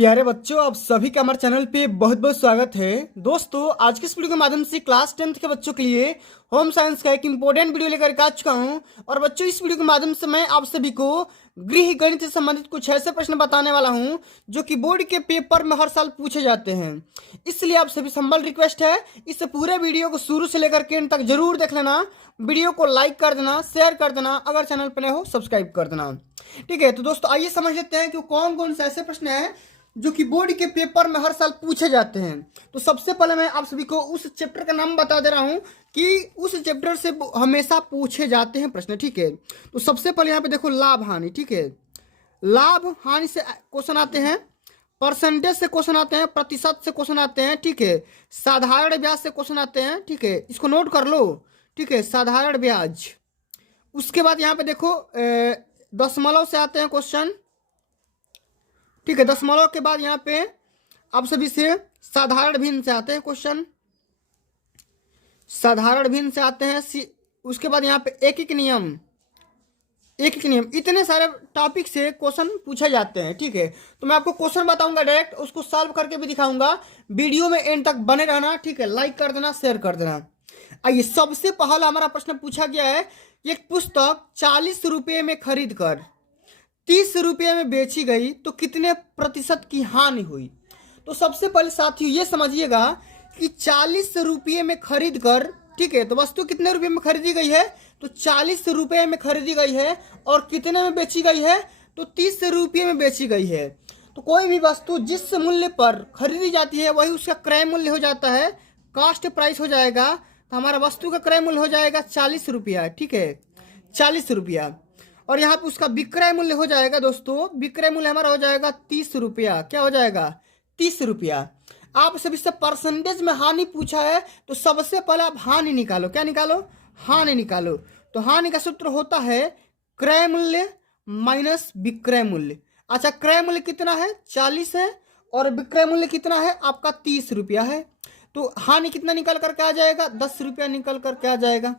प्यारे बच्चों, आप सभी का हमारे चैनल पे बहुत बहुत स्वागत है। दोस्तों, आज के इस वीडियो के माध्यम से क्लास 10th के बच्चों के लिए होम साइंस का एक इंपॉर्टेंट वीडियो लेकर के आ चुका हूं। और बच्चों, इस वीडियो के माध्यम से मैं आप सभी को गृह गणित से संबंधित कुछ ऐसे प्रश्न बताने वाला हूं जो कि बोर्ड के पेपर में हर साल पूछे जाते हैं। इसलिए आप सभी से हम्बल रिक्वेस्ट है, इस पूरे वीडियो को शुरू से लेकर के एंड तक जरूर देख लेना। वीडियो को लाइक कर देना, शेयर कर देना, अगर चैनल पर नए हो सब्सक्राइब कर देना। ठीक है, तो दोस्तों आइए समझ लेते हैं कि कौन कौन से ऐसे प्रश्न हैं जो कि बोर्ड के पेपर में हर साल पूछे जाते हैं। तो सबसे पहले मैं आप सभी को उस चैप्टर का नाम बता दे रहा हूं कि उस चैप्टर से हमेशा पूछे जाते हैं प्रश्न। ठीक है, तो सबसे पहले यहाँ पे देखो लाभ हानि। ठीक है, लाभ हानि से क्वेश्चन आते हैं, परसेंटेज से क्वेश्चन आते हैं, प्रतिशत से क्वेश्चन आते हैं। ठीक है, साधारण ब्याज से क्वेश्चन आते हैं। ठीक है, इसको नोट कर लो। ठीक है, साधारण ब्याज। उसके बाद यहाँ पे देखो दशमलव से आते हैं क्वेश्चन। ठीक है, दशमलव के बाद यहाँ पे आप सभी से साधारण भिन्न से आते हैं क्वेश्चन, साधारण भिन्न से आते हैं। उसके बाद यहाँ पे एक एक नियम, एक एक नियम, इतने सारे टॉपिक से क्वेश्चन पूछे जाते हैं। ठीक है, तो मैं आपको क्वेश्चन बताऊंगा डायरेक्ट, उसको सॉल्व करके भी दिखाऊंगा। वीडियो में एंड तक बने रहना। ठीक है, लाइक कर देना, शेयर कर देना। आइए, सबसे पहला हमारा प्रश्न पूछा गया है, एक पुस्तक 40 रुपये में खरीद कर 30 रुपये में बेची गई तो कितने प्रतिशत की हानि हुई। तो सबसे पहले साथियों ये समझिएगा कि 40 रुपये में खरीद कर, ठीक है, तो वस्तु कितने रुपये में खरीदी गई है, तो 40 रुपये में खरीदी गई है। और कितने में बेची गई है, तो 30 रुपये में बेची गई है। तो कोई भी वस्तु जिस मूल्य पर खरीदी जाती है वही उसका क्रय मूल्य हो जाता है, कॉस्ट प्राइस हो जाएगा। तो हमारा वस्तु का क्रय मूल्य हो जाएगा 40 रुपया। ठीक है, 40 रुपया। और यहाँ पे उसका विक्रय मूल्य हो जाएगा दोस्तों, विक्रय मूल्य हमारा हो जाएगा 30 रुपया। क्या हो जाएगा, 30 रुपया। आप सभी से परसेंटेज में हानि पूछा है, तो सबसे पहले आप हानि निकालो। क्या निकालो, हानि निकालो। तो हानि का सूत्र होता है क्रय मूल्य माइनस विक्रय मूल्य। अच्छा, क्रय मूल्य कितना है, 40 है, और विक्रय मूल्य कितना है आपका 30 रुपया है। तो हानि कितना निकल करके आ जाएगा, 10 रुपया निकल करके आ जाएगा।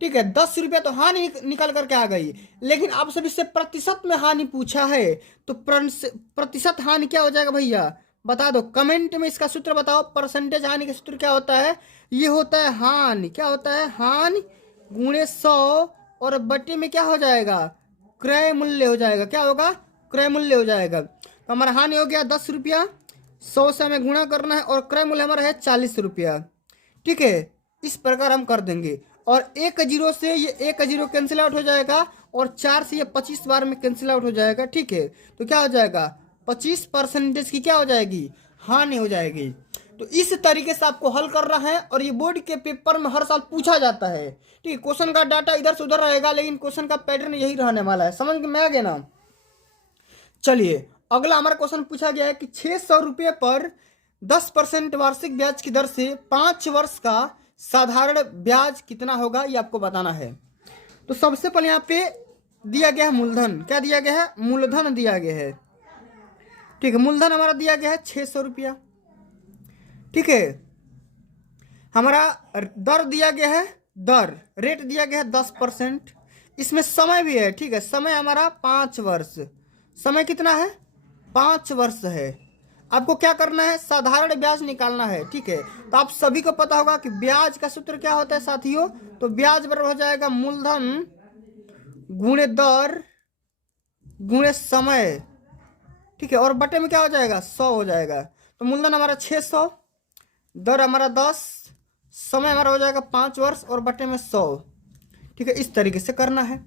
ठीक है, 10 रुपया तो हानि निकल करके आ गई। लेकिन आप सभी से प्रतिशत में हानि पूछा है, तो प्रतिशत हानि क्या हो जाएगा भैया, बता दो कमेंट में, इसका सूत्र बताओ। परसेंटेज हानि का सूत्र क्या होता है, ये होता है हानि, क्या होता है, हानि गुणे 100, और बटे में क्या हो जाएगा, क्रय मूल्य हो जाएगा। क्या होगा, क्रय मूल्य हो जाएगा। तो हमारा हानि हो गया 10 रुपया, 100 से हमें गुणा करना है, और क्रय मूल्य हमारा है 40 रुपया। ठीक है, इस प्रकार हम कर देंगे। और एक जीरो से ये एक जीरो कैंसिल आउट हो जाएगा, और 4 से ये 25 बार में कैंसिल आउट हो जाएगा। ठीक है, तो क्या हो जाएगा, 25% की क्या हो जाएगी, हानि हो जाएगी। तो इस तरीके से आपको हल करना है, और ये बोर्ड के पेपर में हर साल पूछा जाता है। ठीक है, क्वेश्चन का डाटा इधर से उधर रहेगा, लेकिन क्वेश्चन का पैटर्न यही रहने वाला है। समझ में आ गया ना। चलिए, अगला हमारा क्वेश्चन पूछा गया है कि 600 रुपये पर 10% वार्षिक ब्याज की दर से 5 वर्ष का साधारण ब्याज कितना होगा, ये आपको बताना है। तो सबसे पहले यहाँ पे दिया गया है मूलधन। क्या दिया गया है, मूलधन दिया गया है। ठीक है, मूलधन हमारा दिया गया है 600 रुपया। ठीक है, हमारा दर दिया गया है, दर रेट दिया गया है 10%। इसमें समय भी है। ठीक है, समय हमारा 5 वर्ष, समय कितना है, 5 वर्ष है। आपको क्या करना है, साधारण ब्याज निकालना है। ठीक है, तो आप सभी को पता होगा कि ब्याज का सूत्र क्या होता है साथियों, तो ब्याज बराबर हो जाएगा मूलधन गुणे दर गुणे समय। ठीक है, और बटे में क्या हो जाएगा, 100 हो जाएगा। तो मूलधन हमारा 600, दर हमारा 10, समय हमारा हो जाएगा 5 वर्ष, और बटे में 100। ठीक है, इस तरीके से करना है।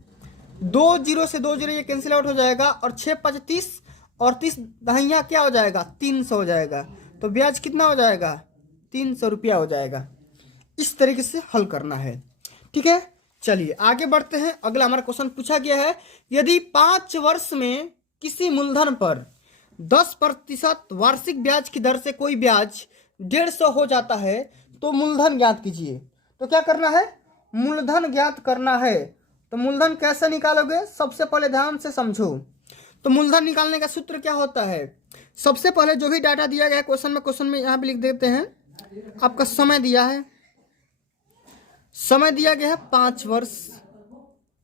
2 जीरो से 2 जीरो ये कैंसिल आउट हो जाएगा, और 6 5 30, और 30 दहिया क्या हो जाएगा, 300 हो जाएगा। तो ब्याज कितना हो जाएगा, 300 रुपया हो जाएगा। इस तरीके से हल करना है। ठीक है, चलिए आगे बढ़ते हैं। अगला हमारा क्वेश्चन पूछा गया है, यदि 5 वर्ष में किसी मूलधन पर 10% वार्षिक ब्याज की दर से कोई ब्याज 150 हो जाता है, तो मूलधन ज्ञात कीजिए। तो क्या करना है, मूलधन ज्ञात करना है। तो मूलधन कैसे निकालोगे, सबसे पहले ध्यान से समझो। तो मूलधन निकालने का सूत्र क्या होता है, सबसे पहले जो भी डाटा दिया गया है क्वेश्चन में यहाँ पे लिख देते हैं। आपका समय दिया है, समय दिया गया है 5 वर्ष।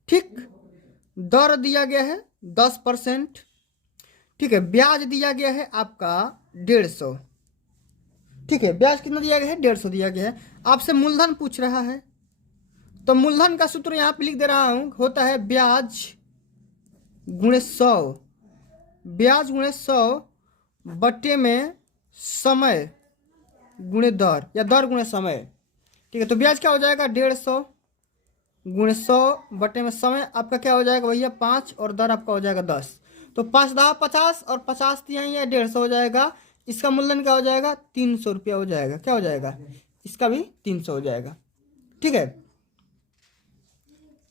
ठीक, दर दिया गया है 10%। ठीक है, ब्याज दिया गया है आपका 150। ठीक है, ब्याज कितना दिया गया है? 150 दिया गया है। आपसे मूलधन पूछ रहा है, तो मूलधन का सूत्र यहाँ पे लिख दे रहा हूं, होता है ब्याज गुणे 100। ब्याज गुणे 100 बट्टे में समय गुणे दर, या दर गुणे समय। ठीक है, तो ब्याज क्या हो जाएगा? 150 गुणे 100 बटे में समय आपका क्या हो जाएगा भैया? 5, और दर आपका हो जाएगा 10। तो 5 10 50, और 50 दिया ही है, 150 हो जाएगा। इसका मूलधन क्या हो जाएगा? 300 रुपया हो जाएगा। क्या हो जाएगा? इसका भी 300 हो जाएगा। ठीक है,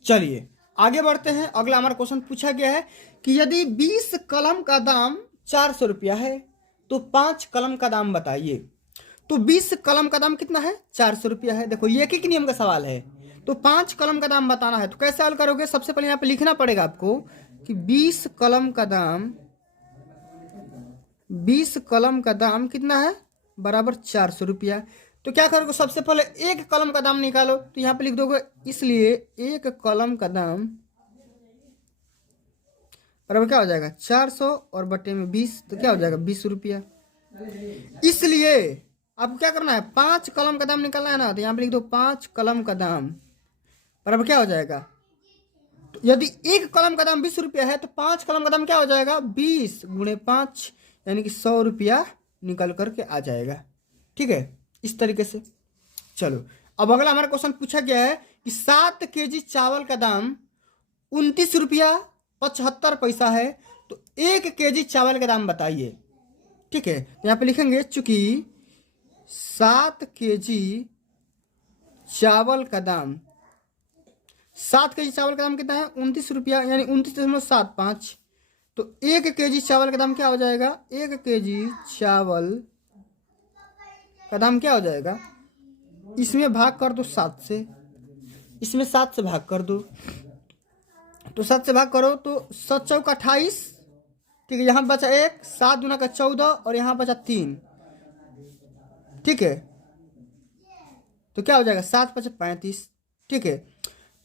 चलिए आगे बढ़ते हैं। अगला हमारा क्वेश्चन पूछा गया है कि यदि 20 कलम का दाम 400 रुपया है तो 5 कलम का दाम बताइए। तो 20 कलम का दाम कितना है? 400 रुपया है। देखो ये एक नियम का सवाल है, तो 5 कलम का दाम बताना है। तो कैसे हल करोगे? सबसे पहले यहाँ पे लिखना पड़ेगा आपको कि 20 कलम का दाम, 20 कलम का दाम कितना है? बराबर 400 रुपया। तो क्या करोगे? सबसे पहले एक कलम का दाम निकालो, तो यहाँ पे लिख दोगे इसलिए एक कलम का दाम बराबर क्या हो जाएगा? 400 और बटे में 20, तो क्या हो जाएगा? 20 रुपया। इसलिए आपको क्या करना है? 5 कलम का दाम निकालना है ना, तो यहाँ पे लिख दो 5 कलम का दाम बराबर क्या हो जाएगा? तो यदि एक कलम का दाम 20 रुपया है तो 5 कलम का दाम क्या हो जाएगा? 20 गुणे 5, यानी कि 100 रुपया निकल करके आ जाएगा। ठीक है, इस तरीके से। चलो अब अगला हमारा क्वेश्चन पूछा गया है कि 7 केजी चावल का दाम 29 रुपया 75 पैसा है, तो 1 केजी चावल का दाम बताइए। ठीक है, तो यहाँ पे लिखेंगे चूंकि 7 केजी चावल का दाम, 7 केजी चावल का दाम कितना है? 29 रुपया, यानी 29.75। तो 1 केजी चावल का दाम क्या हो जाएगा? 1 केजी चावल का दाम क्या हो जाएगा? इसमें भाग कर दो 7 से, इसमें 7 से भाग कर दो, तो 7 से भाग करो तो 7 चौक 28। ठीक है, यहाँ बचा 1, 7 दूना का 14, और यहाँ बचा 3। ठीक है, तो क्या हो जाएगा? 7 5 35। ठीक है,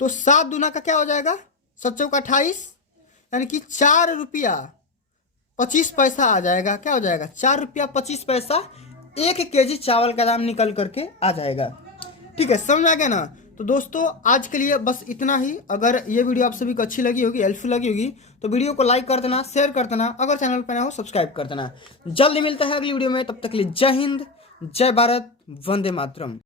तो 7 दूना का क्या हो जाएगा? 7 चौक 28, यानी कि 4 रुपया 25 पैसा आ जाएगा। क्या हो जाएगा? 4 रुपया 25 पैसा 1 केजी चावल का दाम निकल करके आ जाएगा। ठीक है, समझ आ गया ना? तो दोस्तों आज के लिए बस इतना ही। अगर ये वीडियो आप सभी को अच्छी लगी होगी, हेल्पफुल लगी होगी, तो वीडियो को लाइक कर देना, शेयर कर देना, अगर चैनल पर नया हो सब्सक्राइब कर देना। जल्दी मिलता है अगली वीडियो में, तब तक के लिए जय हिंद, जय भारत, वंदे मातरम।